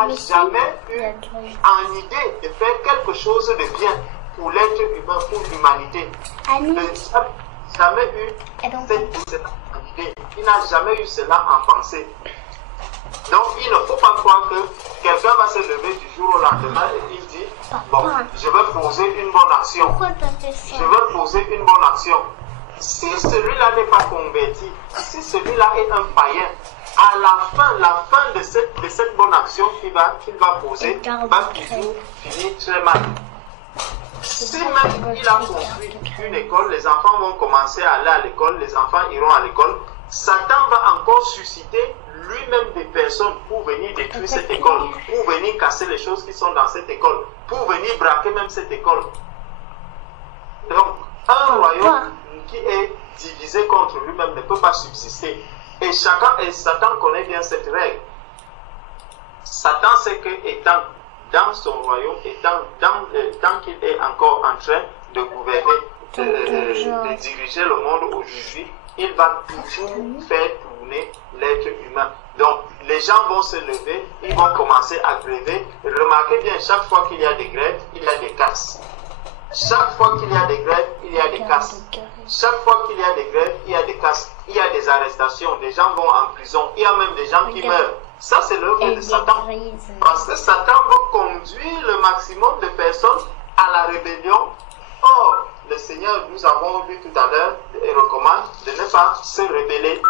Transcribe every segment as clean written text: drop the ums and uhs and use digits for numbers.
n'a jamais eu en idée de faire quelque chose de bien pour l'être humain, pour l'humanité. Il n'a jamais eu cette idée. Il n'a jamais eu cela en pensée. Donc il ne faut pas croire que quelqu'un va se lever du jour au lendemain et il dit, bon, je vais poser une bonne action. Je vais poser une bonne action. Si celui-là n'est pas converti, si celui-là est un païen, à la fin de cette bonne action qu'il va poser, va toujours finir très mal. Si même il a construit une école, les enfants vont commencer à aller à l'école, les enfants iront à l'école, Satan va encore susciter lui-même des personnes pour venir détruire cette école, pour venir casser les choses qui sont dans cette école, pour venir braquer même cette école. Donc, un royaume qui est divisé contre lui-même ne peut pas subsister. Et Satan connaît bien cette règle. Satan sait que étant dans son royaume, tant qu'il est encore en train de gouverner, de diriger le monde aujourd'hui, il va toujours faire tourner l'être humain. Donc, les gens vont se lever, ils vont commencer à gréver. Remarquez bien, chaque fois qu'il y a des grèves, il y a des casses. Chaque fois qu'il y a des grèves, il y a des casses. Chaque fois qu'il y a des grèves, il y a des casses. Il y a des arrestations, des gens vont en prison. Il y a même des gens qui meurent. Ça, c'est l'œuvre de Satan. Parce que Satan veut conduire le maximum de personnes à la rébellion. Or, le Seigneur, nous avons vu tout à l'heure, et recommande de ne pas se rebeller.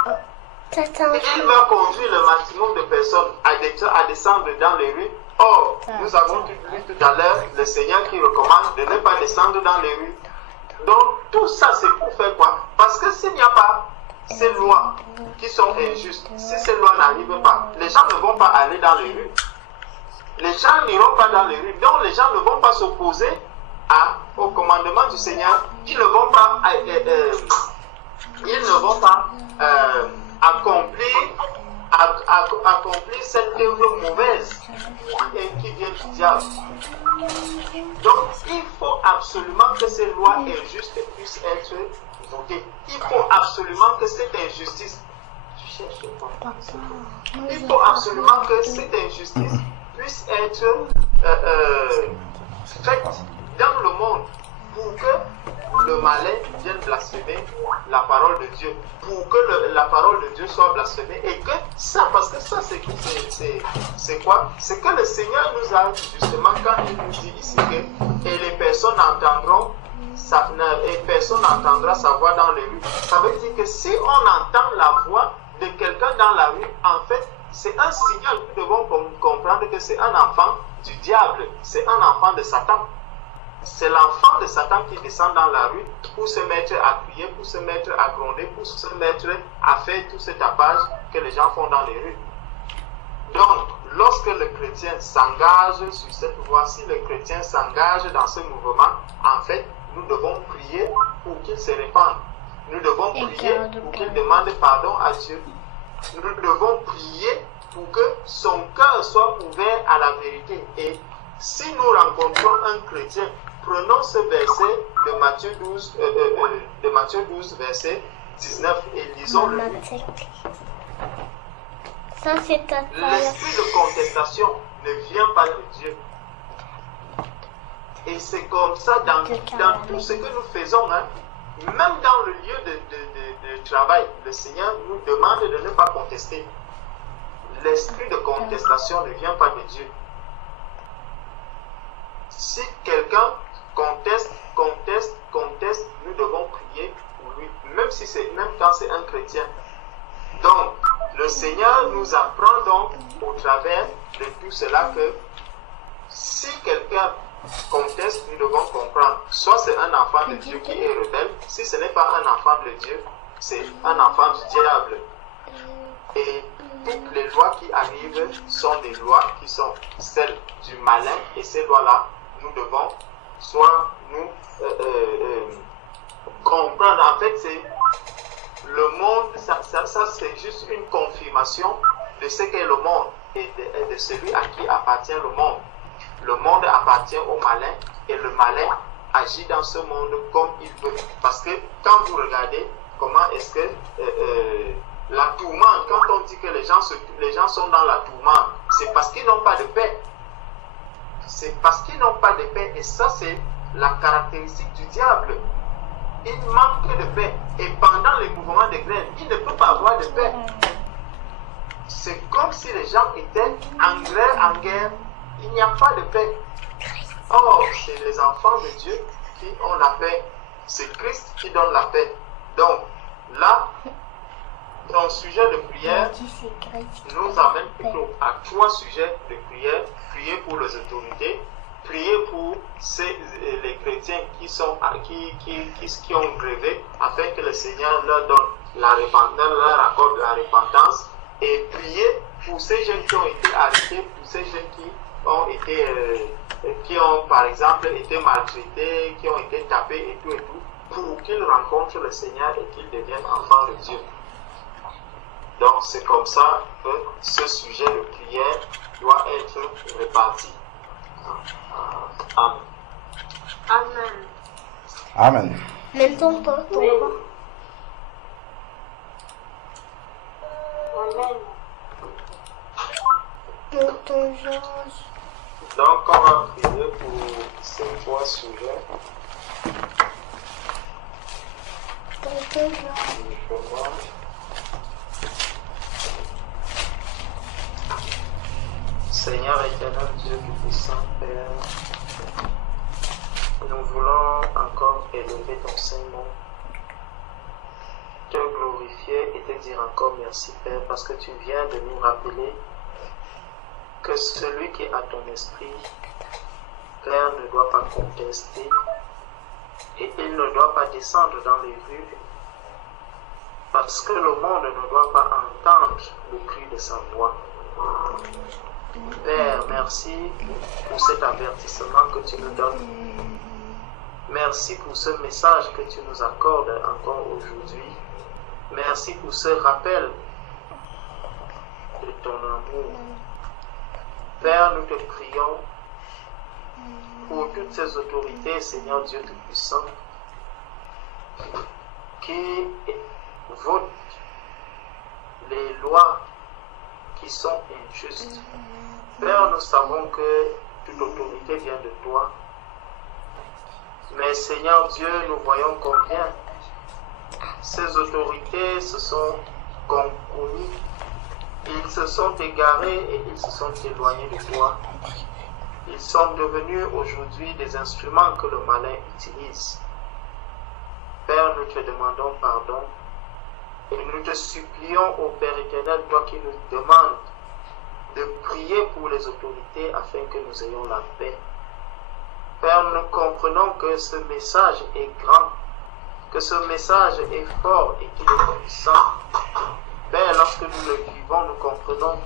Il va conduire le maximum de personnes à descendre dans les rues. Or, nous avons vu tout à l'heure le Seigneur qui recommande de ne pas descendre dans les rues. Donc, tout ça, c'est pour faire quoi? Parce que s'il n'y a pas ces lois qui sont injustes, si ces lois n'arrivent pas, les gens ne vont pas aller dans les rues. Les gens n'iront pas dans les rues. Donc, les gens ne vont pas s'opposer au commandement du Seigneur. Ils ne vont pas, accomplir cette œuvre mauvaise qui vient du diable. Donc, il faut absolument que ces lois injustes puissent être votées. Il faut absolument que cette injustice, puisse être faite dans le monde pour que le malin vienne blasphémer la parole de Dieu, pour que la parole de Dieu soit blasphémée, et que ça, parce que ça c'est quoi? C'est que le Seigneur nous a justement, quand il nous dit ici que et les personnes entendront personne n'entendra sa voix dans les rues. Ça veut dire que si on entend la voix de quelqu'un dans la rue, en fait, c'est un signal que nous devons comprendre que c'est un enfant du diable, c'est un enfant de Satan. C'est l'enfant de Satan qui descend dans la rue pour se mettre à crier, pour se mettre à gronder, pour se mettre à faire tout ce tapage que les gens font dans les rues. Donc, lorsque le chrétien s'engage sur cette voie, si le chrétien s'engage dans ce mouvement, en fait, nous devons prier pour qu'il se répande. Nous devons prier pour qu'il demande pardon à Dieu. Nous devons prier pour que son cœur soit ouvert à la vérité. Et si nous rencontrons un chrétien, prenons ce verset de Matthieu 12, verset 19 et lisons-le. L'esprit de contestation ne vient pas de Dieu. Et c'est comme ça dans tout ce que nous faisons, hein. Même dans le lieu de travail, le Seigneur nous demande de ne pas contester. L'esprit de contestation ne vient pas de Dieu. Si quelqu'un conteste, nous devons prier pour lui, même quand c'est un chrétien. Donc, le Seigneur nous apprend donc au travers de tout cela que si quelqu'un conteste, nous devons comprendre. Soit c'est un enfant de Dieu qui est rebelle, si ce n'est pas un enfant de Dieu, c'est un enfant du diable. Et toutes les lois qui arrivent sont des lois qui sont celles du malin, et ces lois-là, nous devons soit nous comprendre. En fait, c'est le monde, ça c'est juste une confirmation de ce qu'est le monde et de celui à qui appartient le monde. Le monde appartient au malin et le malin agit dans ce monde comme il veut. Parce que quand vous regardez comment est-ce que la tourmente, quand on dit que les gens sont dans la tourmente, c'est parce qu'ils n'ont pas de paix. C'est parce qu'ils n'ont pas de paix. Et ça, c'est la caractéristique du diable. Il manque de paix. Et pendant les mouvements de grève, il ne peut pas avoir de paix. C'est comme si les gens étaient en guerre. Il n'y a pas de paix. Or, c'est les enfants de Dieu qui ont la paix. C'est Christ qui donne la paix. Donc, là, ton sujet de prière nous amène plutôt à 3 sujets de prière. Prier pour les autorités, prier pour les chrétiens qui ont grévé, afin que le Seigneur leur donne leur accorde la repentance, et prier pour ces jeunes qui ont été arrêtés, pour ces jeunes qui ont par exemple été maltraités, qui ont été tapés et tout, pour qu'ils rencontrent le Seigneur et qu'ils deviennent enfants de Dieu. Donc c'est comme ça que ce sujet de prière doit être réparti. Amen. Amen. Amen. Même ton pas. Amen. Donc on va prier pour ces 3 sujets. Seigneur éternel, Dieu tout-puissant, Père, nous voulons encore élever ton Saint-Nom, te glorifier et te dire encore merci, Père, parce que tu viens de nous rappeler que celui qui a ton esprit, Père, ne doit pas contester et il ne doit pas descendre dans les rues, parce que le monde ne doit pas entendre le cri de sa voix. Père, merci pour cet avertissement que tu nous donnes. Merci pour ce message que tu nous accordes encore aujourd'hui. Merci pour ce rappel de ton amour. Père, nous te prions pour toutes ces autorités, Seigneur Dieu Tout-Puissant, qui votent les lois qui sont injustes. Père, nous savons que toute autorité vient de toi. Mais Seigneur Dieu, nous voyons combien ces autorités se sont compromis. Ils se sont égarés et ils se sont éloignés de toi. Ils sont devenus aujourd'hui des instruments que le malin utilise. Père, nous te demandons pardon et nous te supplions, ô Père éternel, toi qui nous demandes de prier pour les autorités afin que nous ayons la paix. Père, nous comprenons que ce message est grand, que ce message est fort et qu'il est puissant. Père, lorsque nous le vivons, nous comprenons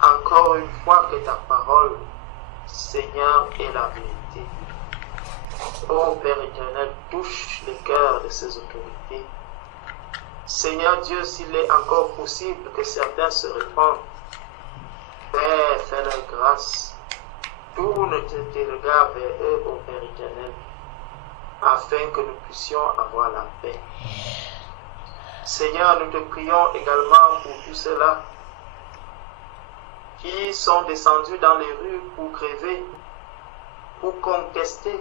encore une fois que ta parole, Seigneur, est la vérité. Ô Père éternel, touche les cœurs de ces autorités. Seigneur Dieu, s'il est encore possible que certains se répandent, Père, fais-leur grâce. Tourne tes regards vers eux, ô Père éternel, afin que nous puissions avoir la paix. Seigneur, nous te prions également pour tous ceux-là qui sont descendus dans les rues pour gréver, pour contester.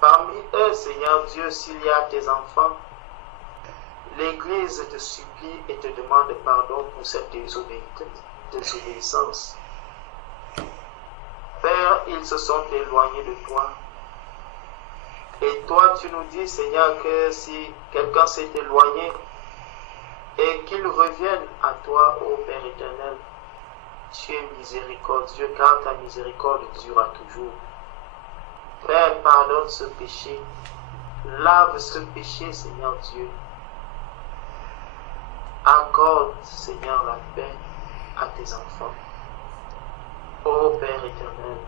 Parmi eux, Seigneur Dieu, s'il y a tes enfants, l'Église te supplie et te demande pardon pour cette désobéissance. Père, ils se sont éloignés de toi. Et toi, tu nous dis, Seigneur, que si quelqu'un s'est éloigné et qu'il revienne à toi, ô Père éternel, tu es miséricordieux, car ta miséricorde durera toujours. Père, pardonne ce péché. Lave ce péché, Seigneur Dieu. Accorde, Seigneur, la paix à tes enfants. Ô Père éternel,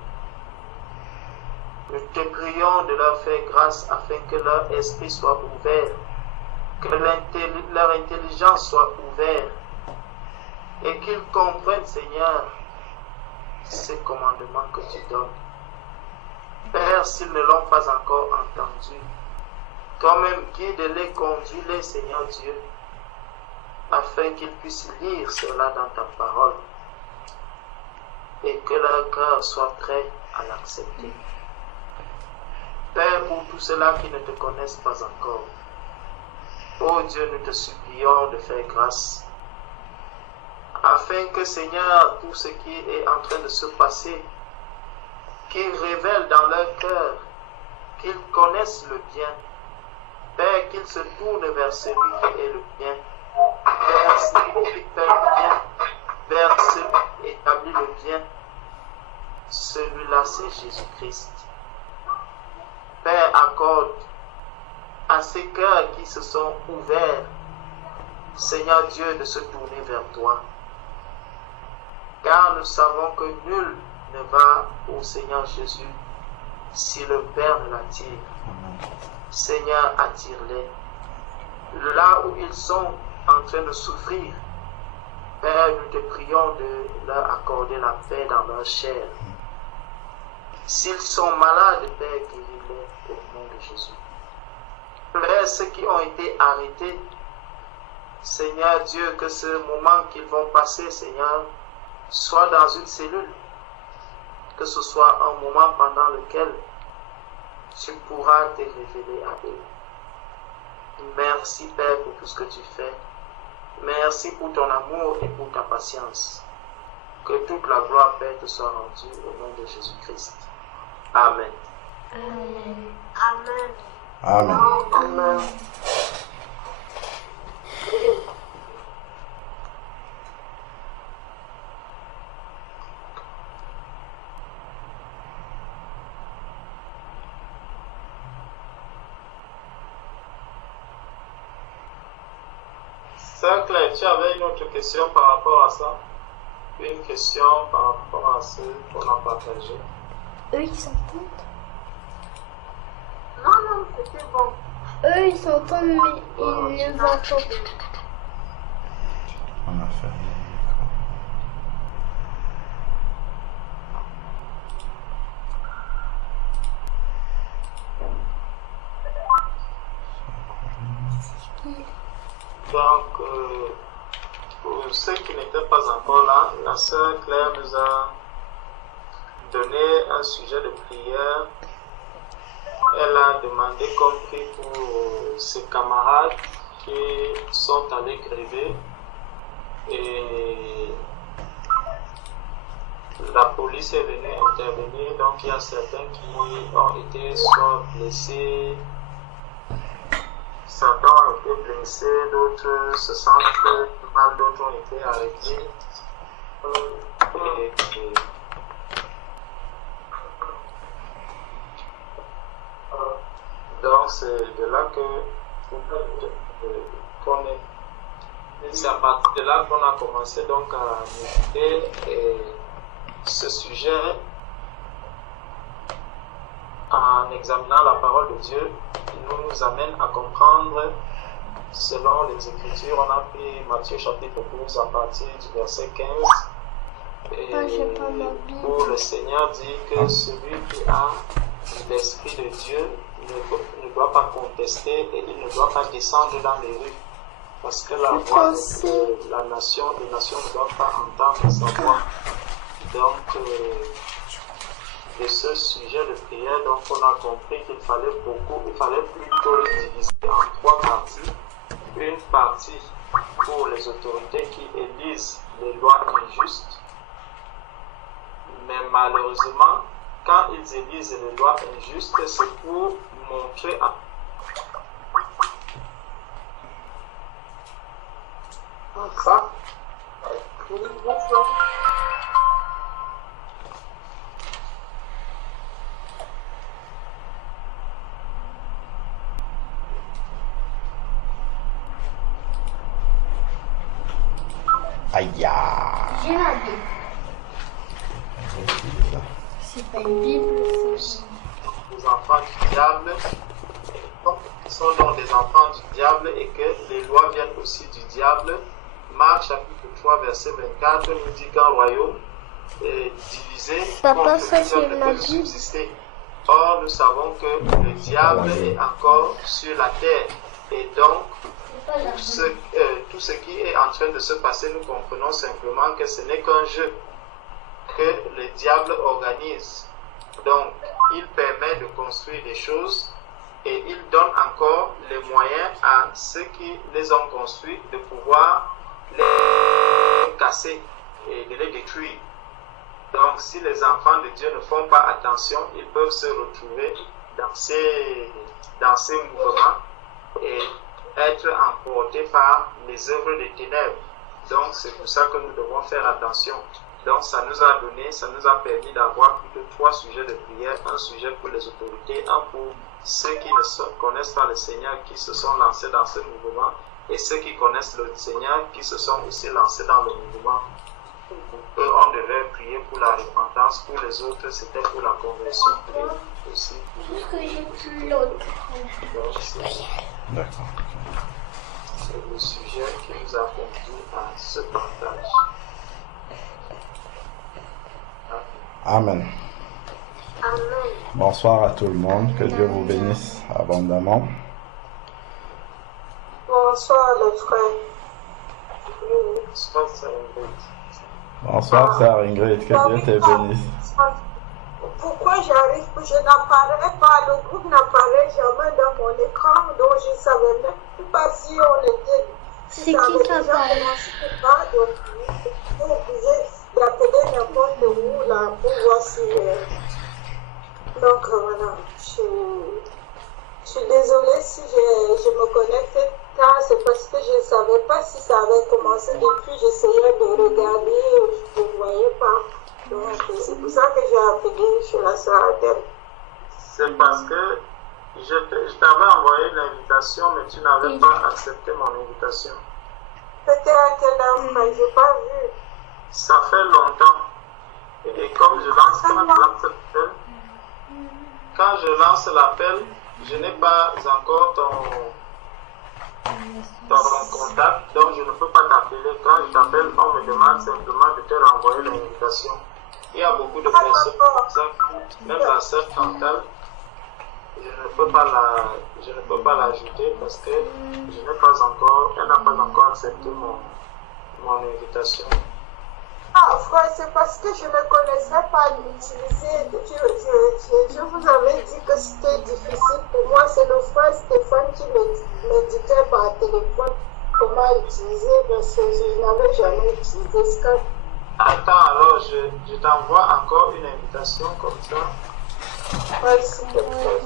nous te prions de leur faire grâce afin que leur esprit soit ouvert, que leur intelligence soit ouverte et qu'ils comprennent, Seigneur, ces commandements que tu donnes. Père, s'ils ne l'ont pas encore entendu, toi-même guide-les, conduis-les, Seigneur Dieu, afin qu'ils puissent lire cela dans ta parole et que leur cœur soit prêt à l'accepter. Père, pour tous ceux-là qui ne te connaissent pas encore, ô Dieu, nous te supplions de faire grâce, afin que, Seigneur, tout ce qui est en train de se passer, qu'ils révèlent dans leur cœur, qu'ils connaissent le bien. Père, qu'ils se tournent vers celui qui est le bien, vers celui qui fait le bien, vers celui qui établit le bien. Celui-là, c'est Jésus-Christ. Père, accorde à ces cœurs qui se sont ouverts, Seigneur Dieu, de se tourner vers toi. Car nous savons que nul ne va au Seigneur Jésus si le Père ne l'attire. Seigneur, attire-les. Là où ils sont en train de souffrir, Père, nous te prions de leur accorder la paix dans leur chair. S'ils sont malades, Père, guéris-les au nom de Jésus. Père, ceux qui ont été arrêtés, Seigneur Dieu, que ce moment qu'ils vont passer, Seigneur, soit dans une cellule, que ce soit un moment pendant lequel tu pourras te révéler à eux. Merci, Père, pour tout ce que tu fais. Merci pour ton amour et pour ta patience. Que toute la gloire, Père, te soit rendue au nom de Jésus-Christ. Amen. Amen. Amen. Amen. Sœur Claire, tu avais une autre question par rapport à ça? Une question par rapport à ce qu'on a partagé? Eux, ils s'entendent. Non, c'était bon. Eux, ils s'entendent, mais ils nous entendent. On a fait. Donc, pour ceux qui n'étaient pas encore là, la sœur Claire nous a donné un sujet de prière. Elle a demandé comme prix pour ses camarades qui sont allés gréver et la police est venue intervenir. Donc, il y a certains qui ont été soit blessés, certains ont été blessés, d'autres se sentent mal, d'autres ont été arrêtés. Donc c'est de là qu'on est. C'est à partir de là qu'on a commencé donc à méditer et ce sujet en examinant la parole de Dieu nous amène à comprendre selon les Écritures. On a pris Matthieu chapitre 12 à partir du verset 15 et où le Seigneur dit que celui qui a l'Esprit de Dieu ne doit pas contester et il ne doit pas descendre dans les rues parce que la voix de la nation, les nations ne doivent pas entendre sa voix. Donc de ce sujet de prière, donc on a compris qu'il fallait plutôt diviser en trois parties. Une partie pour les autorités qui élisent les lois injustes, mais malheureusement, quand ils élisent les lois injustes, c'est pour montrer à ça. Aïe. J'ai la Bible. C'est pas une Bible, c'est... Les enfants du diable sont donc des enfants du diable et que les lois viennent aussi du diable. Marc chapitre 3 verset 24 nous dit qu'un royaume est divisé Papa, contre ça, c'est ne ma peut Bible. subsister. Or nous savons que le diable est encore sur la terre et donc tout ce qui est en train de se passer, nous comprenons simplement que ce n'est qu'un jeu. que le diable organise. Donc, il permet de construire des choses et il donne encore les moyens à ceux qui les ont construits de pouvoir les casser et de les détruire. Donc, si les enfants de Dieu ne font pas attention, ils peuvent se retrouver dans ces mouvements et être emportés par les œuvres des ténèbres. Donc, c'est pour ça que nous devons faire attention. Donc, ça nous a permis d'avoir plutôt 3 sujets de prière. Un sujet pour les autorités, un pour ceux qui ne connaissent pas le Seigneur, qui se sont lancés dans ce mouvement, et ceux qui connaissent le Seigneur, qui se sont aussi lancés dans le mouvement. Eux, on devait prier pour la repentance. Pour les autres, c'était pour la conversion aussi. Juste que j'ai plus l'autre. D'accord. C'est le sujet qui nous a conduit à ce partage. Amen. Amen. Bonsoir à tout le monde. Que Dieu vous bénisse abondamment. Bonsoir les frères. Bonsoir, Sœur Ingrid. Bonsoir, Sœur Ingrid. Que Dieu te bénisse. Pourquoi je n'apparais pas, le groupe n'apparaît jamais dans mon écran, donc je ne savais même pas si on était. C'est qui qui apparaît? Donc, je suis obligée d'appeler n'importe où là pour voir si. Donc voilà, je suis désolée si je me connectais tard, c'est parce que je ne savais pas si ça avait commencé depuis, j'essayais de regarder, je ne voyais pas. Donc c'est pour ça que j'ai appelé sur la sœur Adèle. C'est parce que je t'avais envoyé l'invitation, mais tu n'avais pas accepté mon invitation. C'était à quelle heure? Je n'ai pas vu. Ça fait longtemps. Et comme je lance quand je lance l'appel, je n'ai pas encore ton contact, donc je ne peux pas t'appeler. Quand je t'appelle, on me demande simplement de te renvoyer l'invitation. Il y a beaucoup de personnes comme ça, même la sœur Chantal, je ne peux pas l'ajouter parce que elle n'a pas encore accepté mon invitation. Ah, frère, c'est parce que je ne connaissais pas l'utiliser. Je vous avais dit que c'était difficile pour moi. C'est le frère Stéphane qui m'indiquait par téléphone comment utiliser, parce que je n'avais jamais utilisé Skype. Attends, alors je t'envoie encore une invitation comme ça. Oui, s'il te plaît.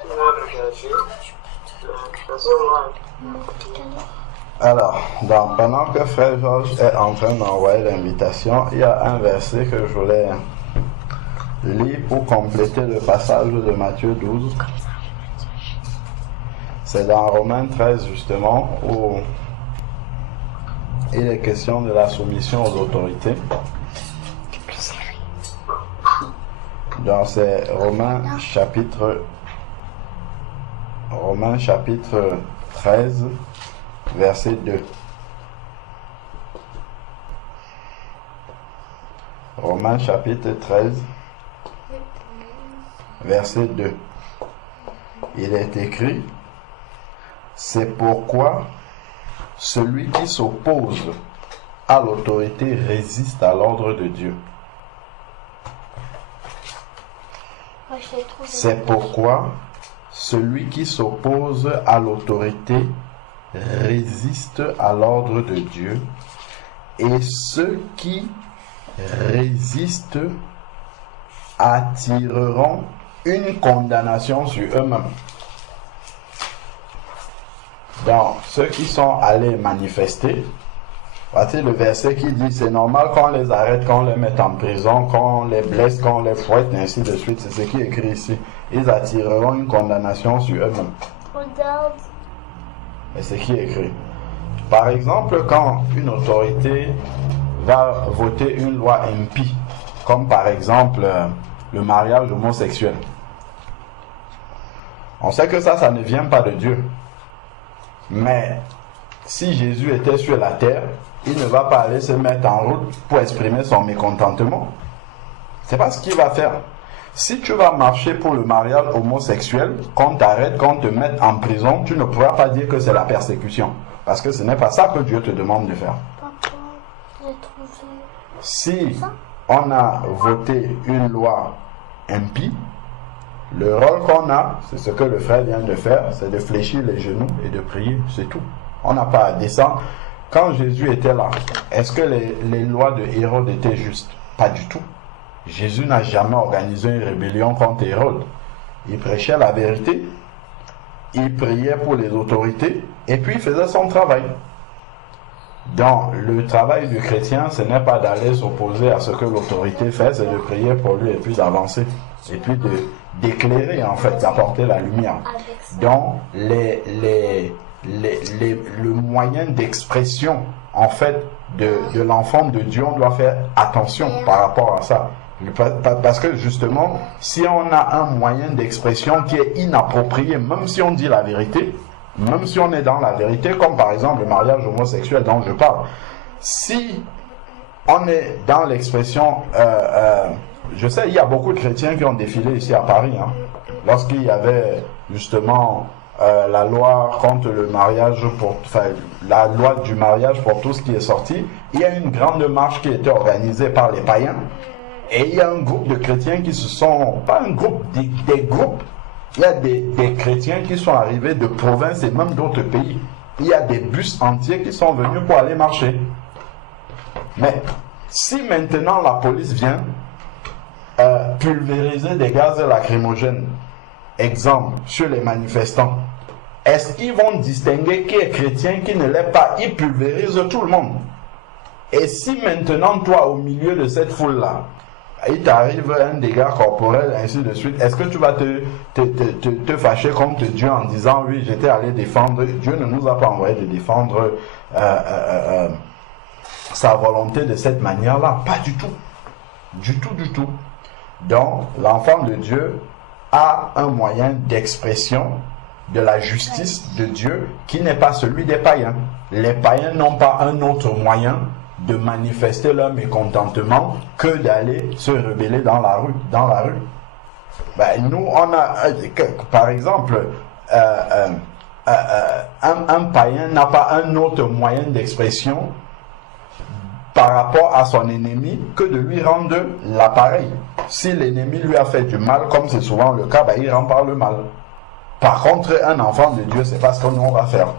Tu vas regarder l'invitation. Alors, pendant que Frère Georges est en train d'envoyer l'invitation, il y a un verset que je voulais lire pour compléter le passage de Matthieu 12. C'est dans Romains 13 justement, où il est question de la soumission aux autorités. Donc c'est Romains chapitre 13, verset 2. Romains chapitre 13, verset 2. Il est écrit: c'est pourquoi celui qui s'oppose à l'autorité résiste à l'ordre de Dieu. C'est pourquoi celui qui s'oppose à l'autorité résiste à l'ordre de Dieu, et ceux qui résistent attireront une condamnation sur eux-mêmes. Donc, ceux qui sont allés manifester, voici le verset qui dit: c'est normal qu'on les arrête, qu'on les mette en prison, qu'on les blesse, qu'on les fouette, ainsi de suite. C'est ce qui est écrit ici. Ils attireront une condamnation sur eux-mêmes. Regarde. Et c'est ce qui est écrit. Par exemple, quand une autorité va voter une loi impie, comme par exemple le mariage homosexuel, on sait que ça ne vient pas de Dieu. Mais si Jésus était sur la terre, il ne va pas aller se mettre en route pour exprimer son mécontentement. C'est pas ce qu'il va faire. Si tu vas marcher pour le mariage homosexuel, qu'on t'arrête, qu'on te mette en prison, tu ne pourras pas dire que c'est la persécution. Parce que ce n'est pas ça que Dieu te demande de faire. Papa, j'ai trouvé. si on a voté une loi impie, le rôle qu'on a, c'est ce que le frère vient de faire, c'est de fléchir les genoux et de prier, c'est tout. On n'a pas à descendre. Quand Jésus était là, est-ce que les lois de Hérode étaient justes? Pas du tout. Jésus n'a jamais organisé une rébellion contre Hérode. Il prêchait la vérité, il priait pour les autorités, et puis il faisait son travail. Donc, le travail du chrétien, ce n'est pas d'aller s'opposer à ce que l'autorité fait, c'est de prier pour lui et puis d'avancer. Et puis d'éclairer, en fait, d'apporter la lumière. Donc, le moyen d'expression, en fait, de l'enfant de Dieu, on doit faire attention par rapport à ça. Parce que justement, si on a un moyen d'expression qui est inapproprié, même si on dit la vérité, même si on est dans la vérité, comme par exemple le mariage homosexuel dont je parle, si on est dans l'expression, je sais, il y a beaucoup de chrétiens qui ont défilé ici à Paris, hein, lorsqu'il y avait justement la loi contre le mariage, la loi du mariage pour tout ce qui est sorti, il y a une grande marche qui a été organisée par les païens, et il y a un groupe de chrétiens qui se sont, pas un groupe, des groupes, il y a des chrétiens qui sont arrivés de provinces et même d'autres pays. Il y a des bus entiers qui sont venus pour aller marcher. Mais si maintenant la police vient pulvériser des gaz lacrymogènes, exemple, sur les manifestants, est-ce qu'ils vont distinguer qui est chrétien, qui ne l'est pas? Ils pulvérisent tout le monde. Et si maintenant, toi, au milieu de cette foule-là, il t'arrive un dégât corporel, ainsi de suite, est-ce que tu vas te fâcher contre Dieu en disant, oui, j'étais allé défendre, Dieu ne nous a pas envoyé de défendre sa volonté de cette manière-là? Pas du tout. Du tout, du tout. Donc, l'enfant de Dieu a un moyen d'expression de la justice de Dieu qui n'est pas celui des païens. Les païens n'ont pas un autre moyen de manifester leur mécontentement que d'aller se rebeller dans la rue. Ben, nous, on a, par exemple, un païen n'a pas un autre moyen d'expression par rapport à son ennemi que de lui rendre l'appareil. Si l'ennemi lui a fait du mal, comme c'est souvent le cas, ben, il rend par le mal. Par contre, un enfant de Dieu, c'est pas ce que nous on va faire.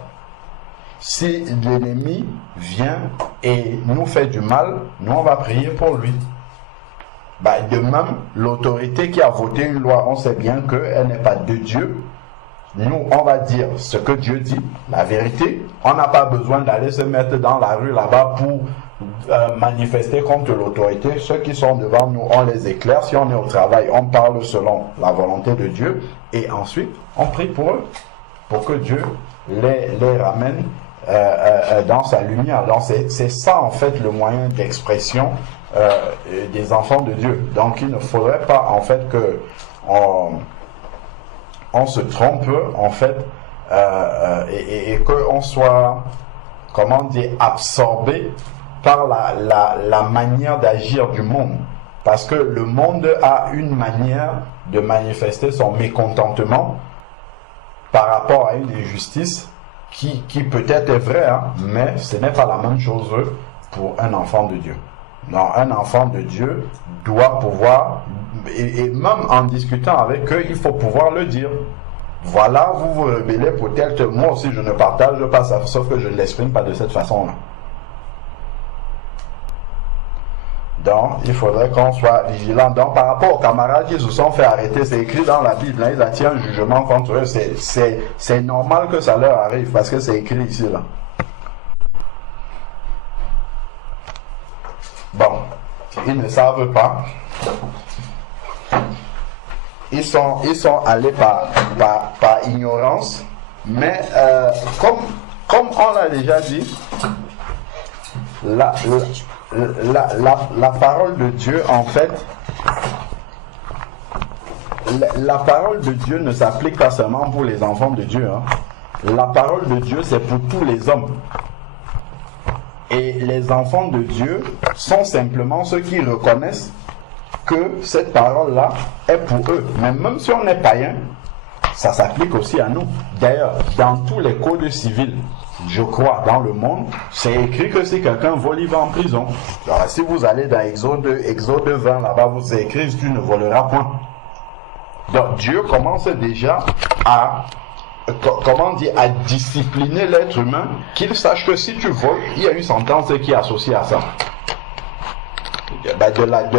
Si l'ennemi vient et nous fait du mal, nous on va prier pour lui. Ben, de même, l'autorité qui a voté une loi, on sait bien qu'elle n'est pas de Dieu. Nous, on va dire ce que Dieu dit, la vérité. On n'a pas besoin d'aller se mettre dans la rue là-bas pour manifester contre l'autorité. Ceux qui sont devant nous, on les éclaire. Si on est au travail, on parle selon la volonté de Dieu. Et ensuite, on prie pour eux, pour que Dieu les ramène dans sa lumière. Donc c'est ça en fait le moyen d'expression des enfants de Dieu. Donc il ne faudrait pas en fait que on se trompe en fait et qu'on soit, comment dire, absorbé par la manière d'agir du monde. Parce que le monde a une manière de manifester son mécontentement par rapport à une injustice qui peut-être est vraie, hein, mais ce n'est pas la même chose pour un enfant de Dieu. Non, un enfant de Dieu doit pouvoir, et même en discutant avec eux, il faut pouvoir le dire. Voilà, vous vous rebellez pour tel, moi aussi je ne partage pas ça, sauf que je ne l'exprime pas de cette façon-là. Donc, il faudrait qu'on soit vigilant. Donc, par rapport aux camarades qui se sont fait arrêter, c'est écrit dans la Bible, hein, ils attirent un jugement contre eux. C'est normal que ça leur arrive, parce que c'est écrit ici, là. Bon, ils ne savent pas. Ils sont allés par ignorance, mais comme on l'a déjà dit, la parole de Dieu, en fait, la parole de Dieu ne s'applique pas seulement pour les enfants de Dieu. Hein. La parole de Dieu, c'est pour tous les hommes. Et les enfants de Dieu sont simplement ceux qui reconnaissent que cette parole-là est pour eux. Mais même si on est païen, ça s'applique aussi à nous. D'ailleurs, dans tous les codes civils, je crois, dans le monde, c'est écrit que si quelqu'un vole, il va en prison. Alors, si vous allez dans Exode 20, là-bas, vous écrit, tu ne voleras point. Donc, Dieu commence déjà à discipliner l'être humain, qu'il sache que si tu voles, il y a une sentence qui est associée à ça. Ben de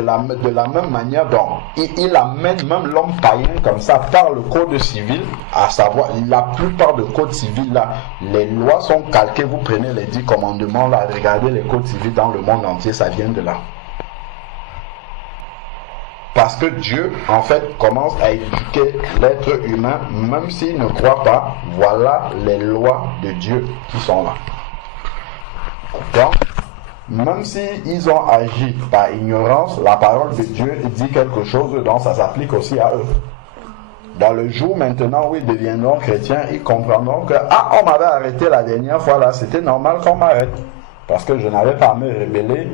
la même manière, donc, il amène même l'homme païen comme ça par le code civil, à savoir la plupart des codes civils là, les lois sont calquées. Vous prenez les 10 commandements là, regardez les codes civils dans le monde entier, ça vient de là. Parce que Dieu, en fait, commence à éduquer l'être humain, même s'il ne croit pas. Voilà les lois de Dieu qui sont là. Donc, même s'ils ont agi par ignorance, la parole de Dieu dit quelque chose, donc ça s'applique aussi à eux. Dans le jour maintenant où ils deviendront chrétiens, ils comprendront que on m'avait arrêté la dernière fois là, c'était normal qu'on m'arrête. Parce que je n'avais pas à me rebeller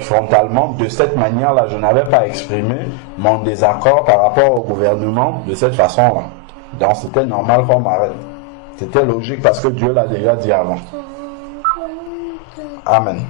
frontalement de cette manière-là, je n'avais pas exprimé mon désaccord par rapport au gouvernement de cette façon-là. Donc c'était normal qu'on m'arrête. C'était logique parce que Dieu l'a déjà dit avant. Amen.